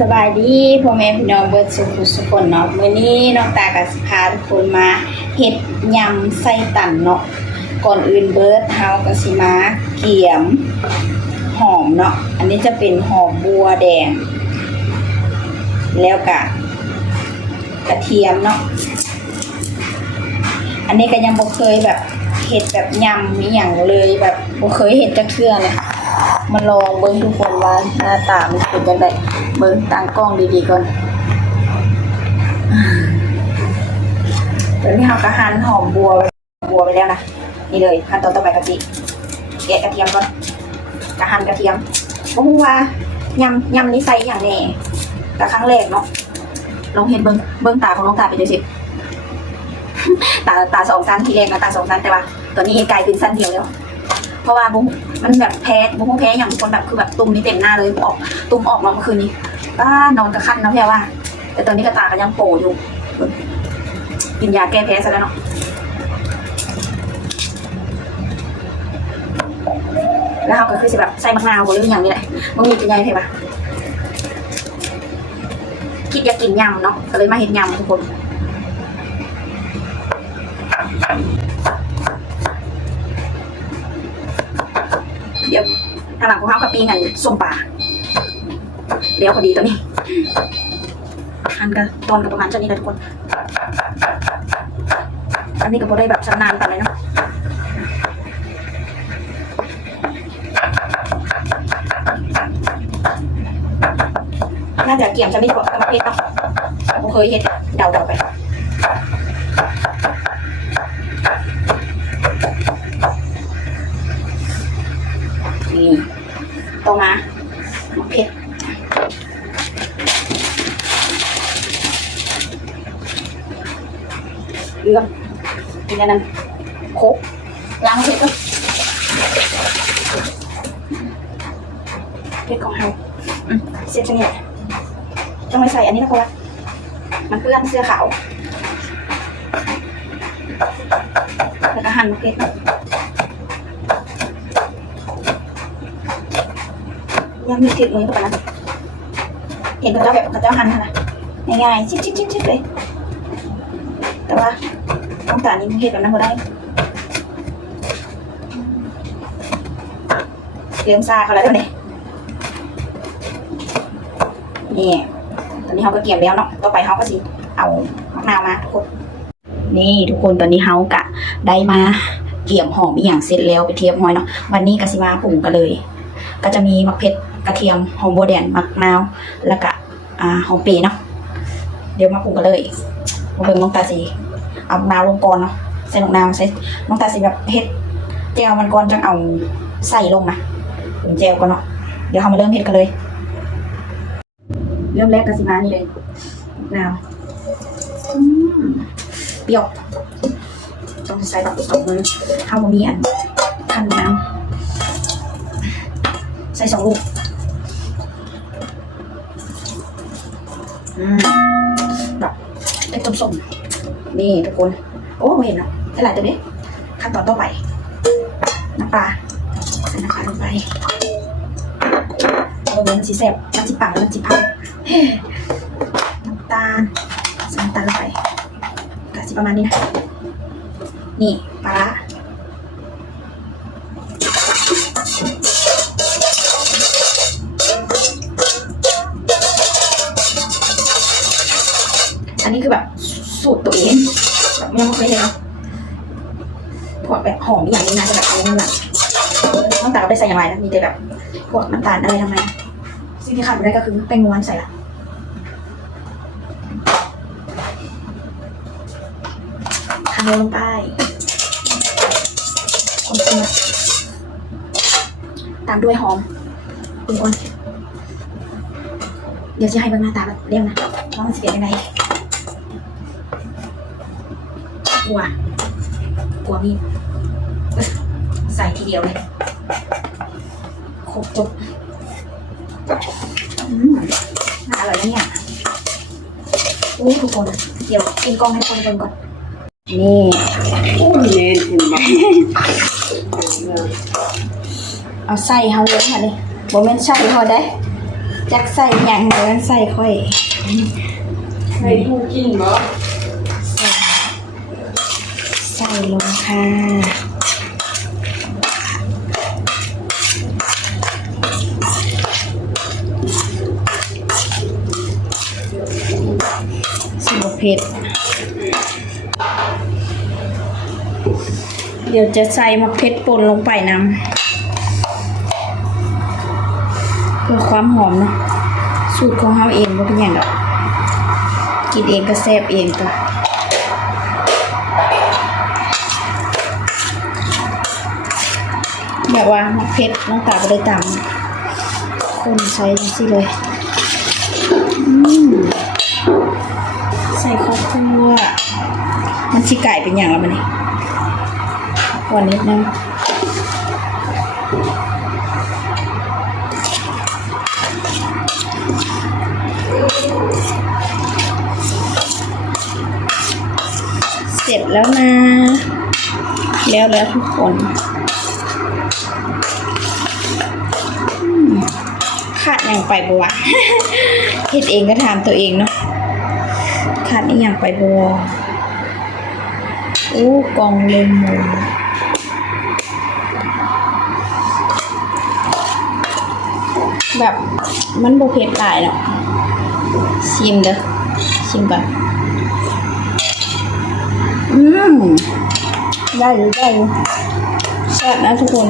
สบายดีพ่อแม่พี่น้องเบิร์ดสุขสุขคนเนาะมื้อนี้น้องตากับสพาทุกคนมาเฮ็ดยำไส้ตันเนาะก่อนอื่นเบิร์ดเฮาก็สิมาเกี่ยมหอมเนาะอันนี้จะเป็นหอมบัวแดง แล้วก็กระเทียมเนาะอันนี้ก็ยังบ่เคยแบบเฮ็ดแบบยำมีหยังเลยแบบบ่เคยเฮ็ดจักเทื่อเลยค่ะ มาลองเบิ้งทุกคนว่าหน้าตามันเป็นยังไงเบิ้งตั้งกล้องดีๆก่อนตอนนี้เราก็หั่นหอมบัวบัวไปแล้วนะนี่เลยขั้นตอนต่อไปกะทิแกะกระเทียมก่อนกะหั่นกระเทียมบ่ฮู้ว่ายำยำนี้ใส่อย่างแน่แต่ครั้งแรกเนาะลองเห็นเบิ้งเบิ้งตาของน้องตาไปดูสิตาตาสองสั้นทีแรกนะตาสองสั้นแต่ว่าตอนนี้กลายเป็นสั้นเดียวแล้ว ราะว่าบุ้งมันแบบแพ้บุ้งแพ้อย่างคนแบบคือแบบตุ่มนี่เต็มหน้าเลยออกตุ่มออกมาเมื่อคืนนี้ป้านอนกับขั้นนะแพ้ว่า แต่ตอนนี้กระตาก็ยังโปอยู่กินยาแก้แพ้ซะแล้วเนาะแล้วเขาก็คือแบบใส่มะนาวหรืออย่างนี้แหละมึงมีกินยังไงเห็นปะคิดอยากกินยำเนาะก็เลยมาเห็นยำทุกคน เดี๋ยวทางหลังของเขากับปีงันส้มปลาเดี๋ยวพอดีตัวนี้หันกันตอนกับประมาณเท่านี้นะทุกคน อันนี้ก็พอได้แบบชำนาญกันเลยเนาะน่าจะเกี่ยมจะไม่กว่ากับเพชรเนาะผมเคยเห็ดเดาๆไป ต่อมามะเพ็ดเรื่องนี่นั่นนั่นโคกล้างมะเพ็ดก็เพ็ดของเราอืมเสียบชนิดจะไม่ใส่อันนี้นะเพราะว่ามันเปื้อนเสื้อขาวแล้วก็หั่นมะเพ็ด ยังมีติดมือกับนะเห็นพระเจ้าแบบพระเจ้าหันนะง่ายๆชิบชิบชิบชิบเลย แต่ว่าต้องการนี้มันเห็นแบบนั้นก็ได้เรียมซาเขาแล้วเดี๋ยวนี้นี่ตอนนี้เขาก็เกี่ยมแล้วเนาะต่อไปเขาก็สิเอามะนาวมาทุกคนนี่ทุกคนตอนนี้เขากะได้มาเกี่ยมหอมอีกอย่างเสร็จแล้วไปเทียบหอยเนาะวันนี้กะสิมาปรุงกันเลย ก็จะมีมะเพ็ด กระเทียมหอมบัวแดงมะนาวแล้วก็อ่าหอมปีเนาะเดี๋ยวมาปรุงกันเลยมาเบิ่งน้องตาสีเอามะนาวลงก่อนเนาะใส่มะนาวใส่น้องตาสีแบบเฮ็ดแจวมันก่อนจังเอาใส่ลงนะเป็นแจวก่อนเนาะเดี๋ยวเรามาเริ่มเฮ็ดกันเลย เริ่มแรกก็สิมานี่เลยนาวเปรี้ยวต้องใส่แบบสองมือข้าวบะหมี่อันขั้นนาวใส่สองลูก ส้มส้มนี่ทุกคน โอ้เห็นแล้วใส่หลายตัวนี้ขั้นตอนต่อไป น้ำปลาน้ำปลาลงไปเอาเบนสีแสบน้ำจิปังแล้วน้ำจิพังน้ำตาลน้ำตาลลงไปกะสิประมาณนี้นะ นี่ สูตรตัวเองแบบยังไม่เคยเห็นเนาะพวกแบบหอมอย่างนี้นะจะแบบอะไรนั่นแหละน้ำตาลไม่ได้ใส่อย่างไรนะมีแต่แบบพวกน้ำตาลอะไรทำไมสิ่งที่ขาดไม่ได้ก็คือแป้งนวลใส่ละทาลงไปคนเสียตามด้วยหอมคุณก่อนเดี๋ยวจะให้เบิ่งหน้าตาแบบเรียงนะว่ามันจะเป็นยังไง กลัว กลัวมีดใส่ทีเดียวเลยครบจบน่าอร่อยนะเนี่ยโอ้ทุกคน เดี๋ยวกินกล้องให้ทุกคนก่อน นี่โอ้ยเน้นเห็นไหมเอาใส่เฮาเลยค่ะนี่โมเมนต์ใส่พอได้จักใส่หยังเดินใส่ค่อยใครผู้กินบ่ ใส่ใส่ลงค่ะสิบเผ็ด เดี๋ยวจะใส่มะเพ็ดป่นลงไปน้ำเพื่อความหอมเนาะสูตรของเฮาเองบ่าเป็นอย่างดอกกินเองก็แซ่บเองตัว แบบว่ามะเพ็ดน้องตาก็ได้ตำคนใส่จังซี่เลยใส่ข้าวคั่วมันสิไก่เป็นอย่างละมันนี่ก่อนนิดนึงเสร็จแล้วนะ แล้วแล้วทุกคน ขาดอย่างไปบัวเฮ็ดเองก็ถามตัวเองเนาะขาดอีกอย่างไปบัวอู้กองเลมอนแบบมันโบเผ็ดหลายเนาะชิมเด้อชิมก่อนอืมได้อยู่ได้อยู่แซ่บนะทุกคน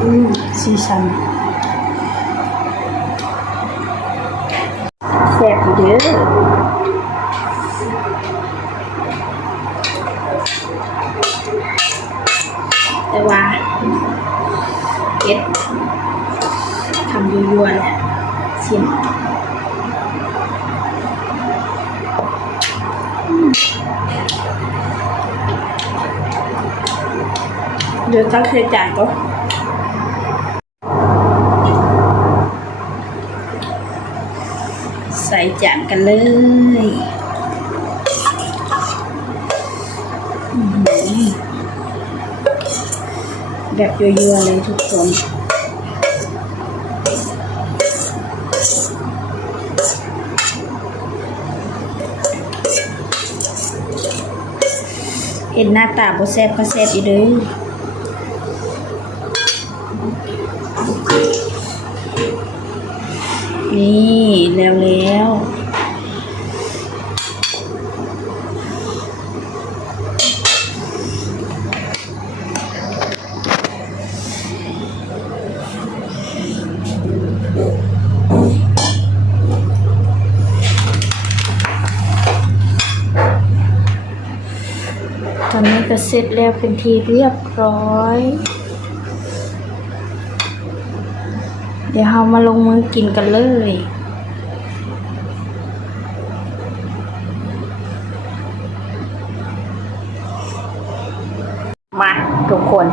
อืมสีสันแซ่บอยู่เด้อแต่ว่าเก็ดทำยั่วๆเลยชิม เดี๋ยวตั้งเคยจ่ายก็ใส่จานกันเลยแบบเยั่วๆเลยทุกคนเห็นหน้าตาบ่แซ่บก็แซ่บอยู่เด้อ นี่แล้วแล้วตอนนี้ก็เสร็จแล้วเป็นทีเรียบร้อย เดี๋ยวเรามาลงมือกินกันเลยมาทุกคน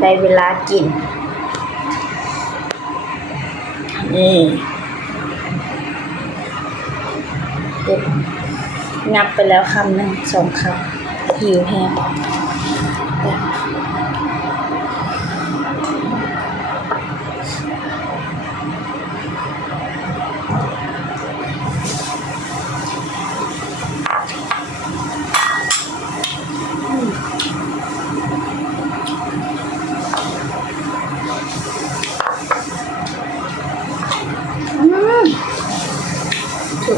ได้เวลากิน นี่งับไปแล้วคำหนึ่งสองคำหิวแห้ง ถ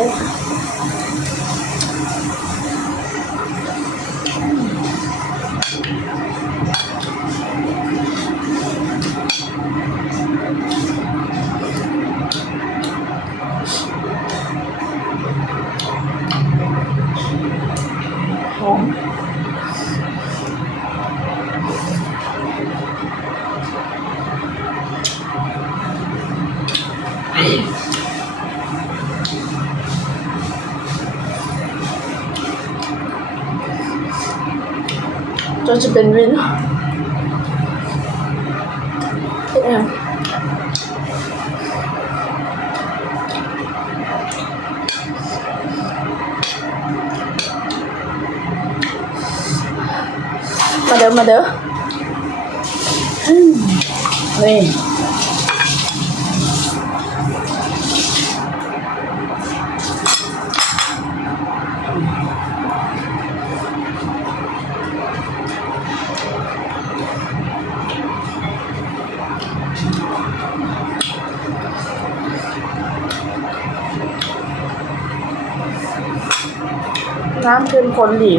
ูก จนจะเป็นวิ นเอ็มมาเด้อมาเด้ออืมนี่น้ำเข้มข้นดี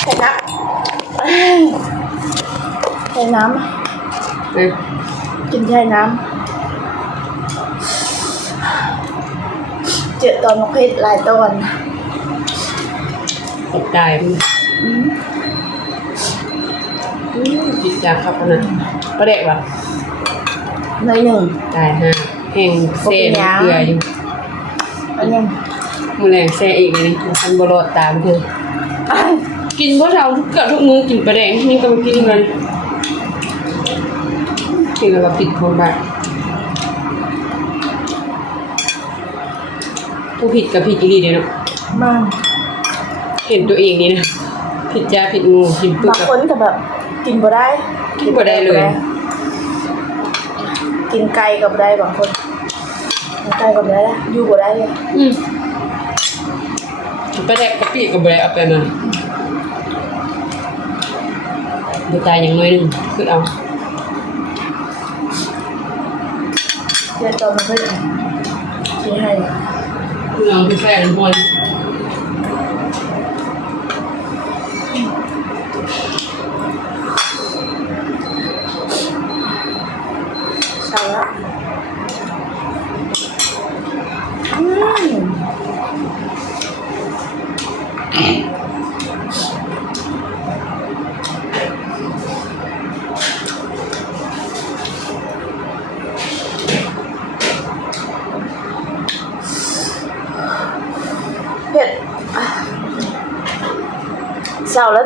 ใส่น้ำใส่น้เอ้ยำกินใช่น้ำเจอตอนมะเพชรหลายตอนตกใจมึงจิตจากครับนะก็เด็กว่ะหน่อยหนึ่งตายห้า แห้งเซ่น้ำเกลืออยู่อันนี้มือแรงแซ่อีกเลยนี่ทันบรอดตามเธอกินพวกเราทุกเกือบทุกมื้อกินปลาแดงนี่ก็มากินกันกินแล้วก็ปิดคนบ้านผู้ผิดกับผิดอีดีเด้เนาะมากเห็นตัวเองนี่นะผิดจ้าผิดงูกินปุ๊บบางกับคนก็แบบกินบ่ได้ กินบ่ได้เลย กินไก่ก็บ่ได้บางคน กินไก่ก็บ่ได้นะอยู่บ่ได้เลยอืมไปแดกกะปิกับแบะเอาไปมาดูตายอย่างน้อยหนึ่งคือเอาเดี๋ยวตอนมันก็กินให้คือเอาคือแฟนพอน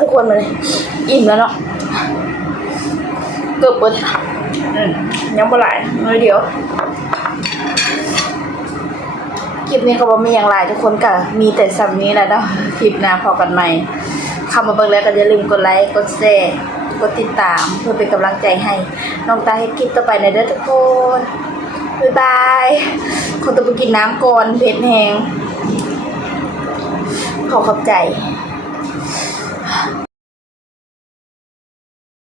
กคนมาเลยอิ่มแล้วเนาะเกือบหมดอืมยังบ่หลายน้อยเดียวคลิปนี้ก็บ่มีอย่างไรทุกคนก็มีแต่สำนี้แหละเนาะคลิปหน้าพอกันใหม่เข้ามาเบิ่งแล้วก็อย่าลืมกดไลค์กดแชร์กดติดตามเพื่อเป็นกำลังใจให้น้องตาเฮ็ดคลิปต่อไปในเด้อทุกคนบ๊ายบายคนต้องไปกินน้ำก่อนเผ็ดแหงขอขอบใจ